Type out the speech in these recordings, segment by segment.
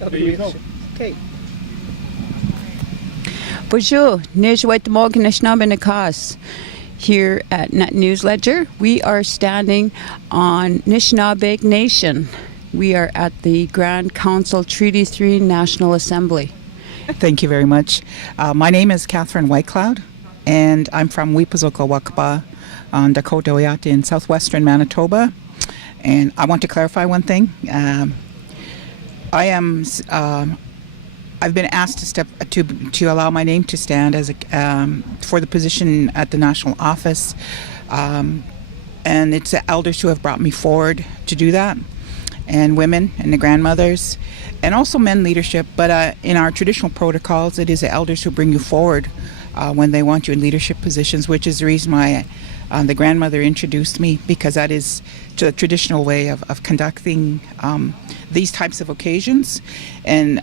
There you go. Okay. Bonjour, Nijwaitamog here at Net News Ledger. We are standing on Anishinaabe Nation. We are at the Grand Council Treaty 3 National Assembly. Thank you very much. My name is Katherine Whitecloud, and I'm from Wipazoka Wakpa on Dakota Oyate in Southwestern Manitoba. And I want to clarify one thing. I've been asked to allow my name to stand as for the position at the national office, and it's the elders who have brought me forward to do that, and women and the grandmothers, and also men leadership. But in our traditional protocols, it is the elders who bring you forward when they want you in leadership positions, which is the reason why the grandmother introduced me, because that is the traditional way of conducting these types of occasions. And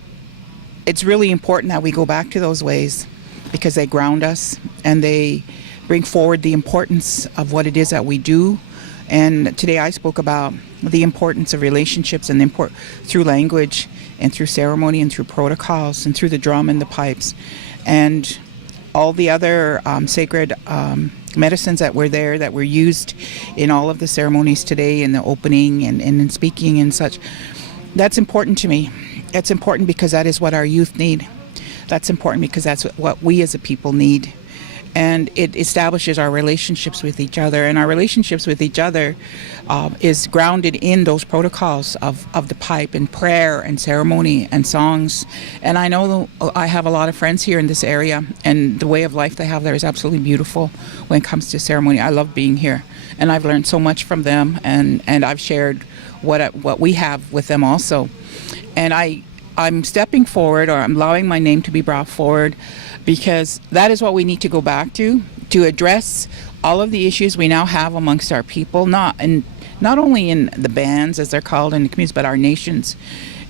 it's really important that we go back to those ways because they ground us and they bring forward the importance of what it is that we do. And today I spoke about the importance of relationships and through language and through ceremony and through protocols and through the drum and the pipes and all the other sacred medicines that were there, that were used in all of the ceremonies today, in the opening and in speaking and such. That's important to me. It's important because that is what our youth need. That's important because that's what we as a people need. And it establishes our relationships with each other. And our relationships with each other is grounded in those protocols of the pipe and prayer and ceremony and songs. And I know I have a lot of friends here in this area, and the way of life they have there is absolutely beautiful when it comes to ceremony. I love being here, and I've learned so much from them, and I've shared what we have with them also. And I'm stepping forward, or I'm allowing my name to be brought forward, because that is what we need to go back to address all of the issues we now have amongst our people, not only in the bands, as they're called, in the communities, but our nations.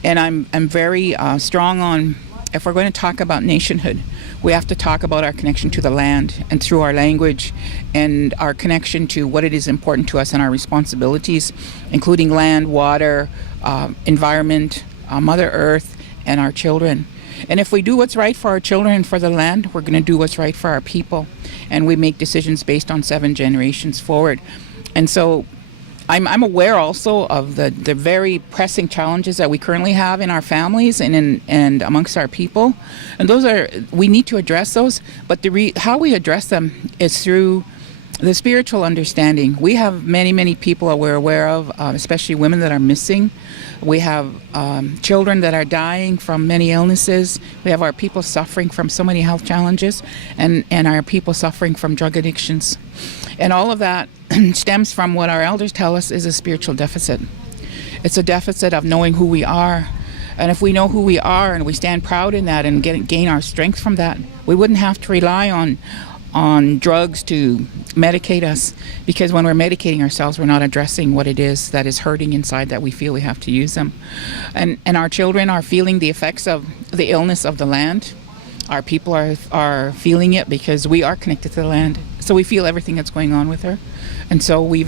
And I'm very strong on, if we're going to talk about nationhood, we have to talk about our connection to the land and through our language and our connection to what it is important to us and our responsibilities, including land, water, environment, Mother Earth, and our children. And if we do what's right for our children and for the land, we're going to do what's right for our people. And we make decisions based on 7 generations forward. And so I'm aware also of the very pressing challenges that we currently have in our families and amongst our people. And we need to address those, but how we address them is through the spiritual understanding. We have many people that we're aware of, especially women that are missing. We have children that are dying from many illnesses. We have our people suffering from so many health challenges, and our people suffering from drug addictions. And all of that stems from what our elders tell us is a spiritual deficit. It's a deficit of knowing who we are. And if we know who we are and we stand proud in that and gain our strength from that, we wouldn't have to rely on drugs to medicate us, because when we're medicating ourselves, we're not addressing what it is that is hurting inside that we feel we have to use them. And our children are feeling the effects of the illness of the land. Our people are feeling it because we are connected to the land. So we feel everything that's going on with her. And so we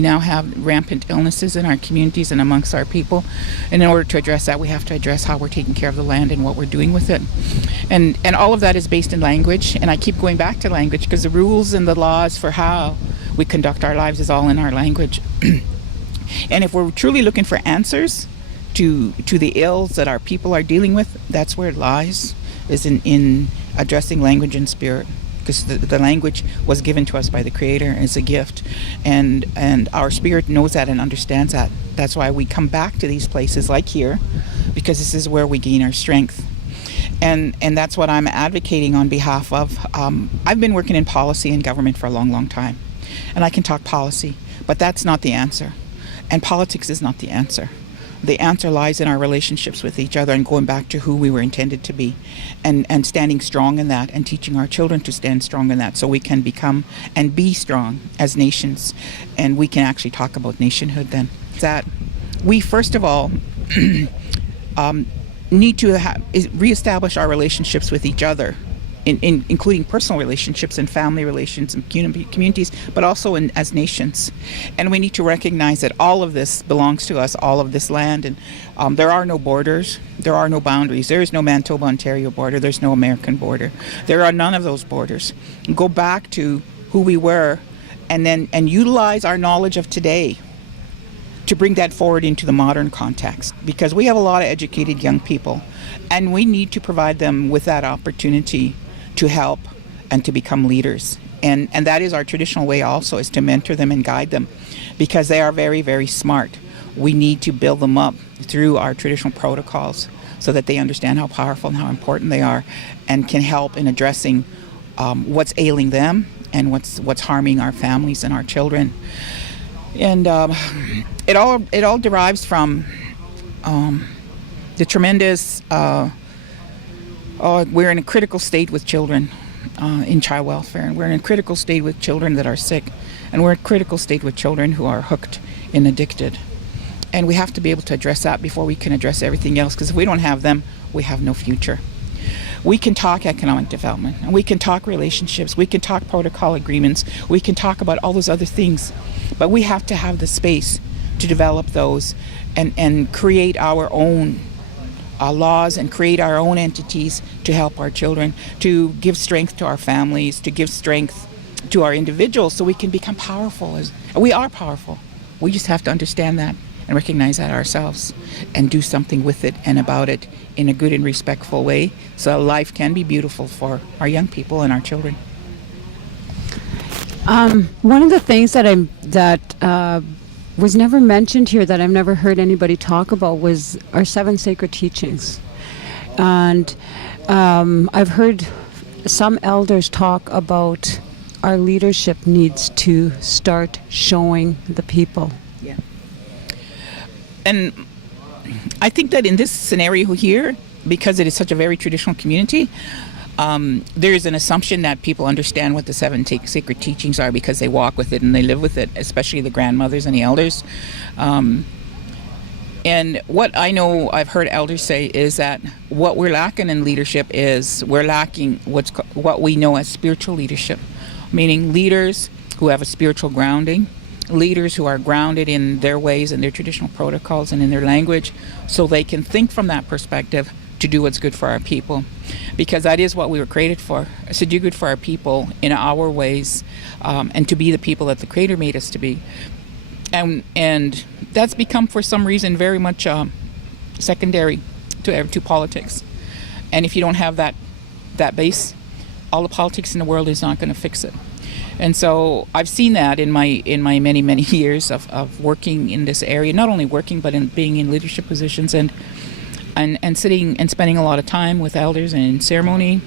now have rampant illnesses in our communities and amongst our people. And in order to address that, we have to address how we're taking care of the land and what we're doing with it. And all of that is based in language. And I keep going back to language because the rules and the laws for how we conduct our lives is all in our language. And if we're truly looking for answers to the ills that our people are dealing with, that's where it lies, is in addressing language and spirit. Because the language was given to us by the Creator, and it's a gift, and our spirit knows that and understands that. That's why we come back to these places like here, because this is where we gain our strength, and that's what I'm advocating on behalf of. I've been working in policy and government for a long time, and I can talk policy, but that's not the answer, and politics is not the answer. The answer lies in our relationships with each other and going back to who we were intended to be, and standing strong in that, and teaching our children to stand strong in that, so we can become and be strong as nations, and we can actually talk about nationhood then. That we first of all need to reestablish our relationships with each other including personal relationships and family relations and communities, but also as nations. And we need to recognize that all of this belongs to us, all of this land, and there are no borders, there are no boundaries. There is no Manitoba-Ontario border, there's no American border. There are none of those borders. Go back to who we were and utilize our knowledge of today to bring that forward into the modern context, because we have a lot of educated young people and we need to provide them with that opportunity to help and to become leaders. And that is our traditional way also, is to mentor them and guide them, because they are very, very smart. We need to build them up through our traditional protocols so that they understand how powerful and how important they are, and can help in addressing what's ailing them and what's harming our families and our children. And it all derives from the tremendous. We're in a critical state with children in child welfare, and we're in a critical state with children that are sick, and we're in a critical state with children who are hooked and addicted. And we have to be able to address that before we can address everything else, because if we don't have them, we have no future. We can talk economic development, and we can talk relationships, we can talk protocol agreements, we can talk about all those other things, but we have to have the space to develop those and create our own laws and create our own entities to help our children, to give strength to our families, to give strength to our individuals, so we can become powerful. We are powerful. We just have to understand that and recognize that ourselves and do something with it and about it in a good and respectful way, so life can be beautiful for our young people and our children. One of the things that was never mentioned here, that I've never heard anybody talk about, was our 7 sacred teachings. And I've heard some elders talk about our leadership needs to start showing the people. Yeah. And I think that in this scenario here, because it is such a very traditional community, there is an assumption that people understand what the 7 sacred teachings are because they walk with it and they live with it, especially the grandmothers and the elders. And what I know I've heard elders say is that what we're lacking in leadership is we're lacking what we know as spiritual leadership, meaning leaders who have a spiritual grounding, leaders who are grounded in their ways and their traditional protocols and in their language, so they can think from that perspective to do what's good for our people, because that is what we were created for, is to do good for our people in our ways, and to be the people that the Creator made us to be. And that's become, for some reason, very much secondary to politics. And if you don't have that base, all the politics in the world is not going to fix it. And so I've seen that in my many, many years of working in this area, not only working, but in being in leadership positions and sitting and spending a lot of time with elders and in ceremony.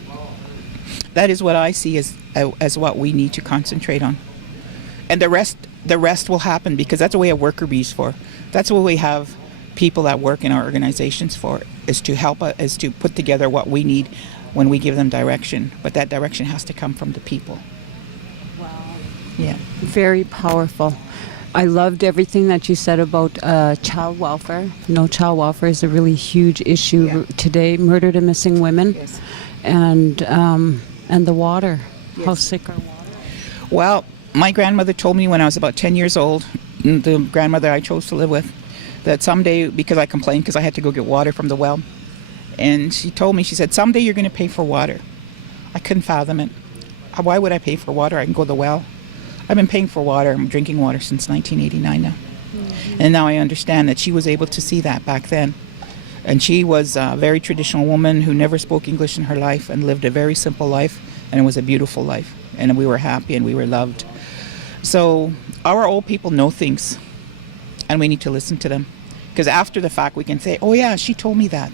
That is what I see as what we need to concentrate on. And the rest will happen, because that's what we have worker bees for. That's what we have people that work in our organizations for, is to help us, is to put together what we need when we give them direction. But that direction has to come from the people. Wow. Yeah. Very powerful. I loved everything that you said about child welfare. No, child welfare is a really huge issue today. Murdered and missing women, Yes. and the water. Yes. How sick our water. Well, my grandmother told me when I was about 10 years old, the grandmother I chose to live with, that someday, because I complained because I had to go get water from the well, and she told me, she said, someday you're going to pay for water. I couldn't fathom it. Why would I pay for water? I can go to the well. I've been paying for water, I'm drinking water since 1989 now. Mm-hmm. And now I understand that she was able to see that back then. And she was a very traditional woman who never spoke English in her life and lived a very simple life, and it was a beautiful life. And we were happy and we were loved. So our old people know things, and we need to listen to them. Because after the fact we can say, oh yeah, she told me that,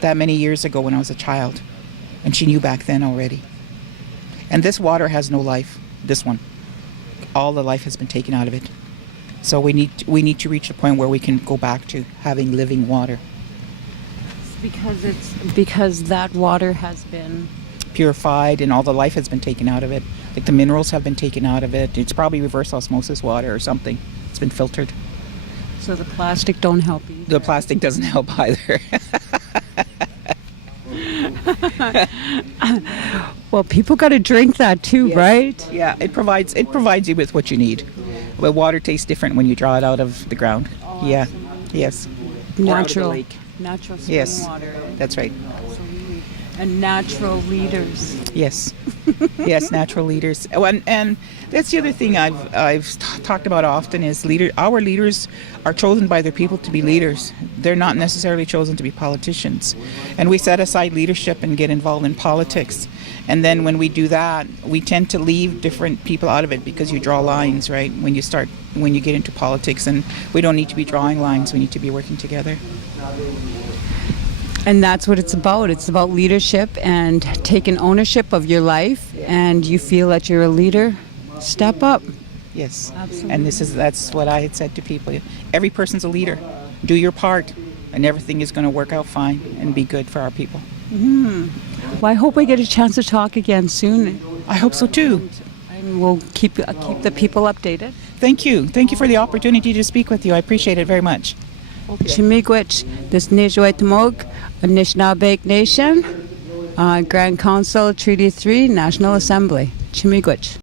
that many years ago when I was a child. And she knew back then already. And this water has no life, this one. All the life has been taken out of it. So we need to reach a point where we can go back to having living water. Because that water has been purified and all the life has been taken out of it. Like the minerals have been taken out of it. It's probably reverse osmosis water or something. It's been filtered. So the plastic don't help either. The plastic doesn't help either. Well, people got to drink that too, right? Yeah, it provides you with what you need. Well, water tastes different when you draw it out of the ground. Yeah, yes. Or out of the Natural, lake. natural spring Yes, water. that's right. And natural leaders. Yes, yes, natural leaders. Oh, and that's the other thing I've talked about often is our leaders are chosen by their people to be leaders. They're not necessarily chosen to be politicians. And we set aside leadership and get involved in politics. And then when we do that, we tend to leave different people out of it because you draw lines, right? When you get into politics, and we don't need to be drawing lines. We need to be working together. And that's what it's about. It's about leadership and taking ownership of your life. And you feel that you're a leader, step up. Yes. Absolutely. And that's what I had said to people. Every person's a leader. Do your part, and everything is going to work out fine and be good for our people. Well, I hope we get a chance to talk again soon. I hope so too. And we'll keep the people updated. Thank you. Thank you for the opportunity to speak with you. I appreciate it very much. Chimigwich, this Nijwaitamog, Anishinaabe Nation, Grand Council, Treaty 3, National Assembly. Chimigwich.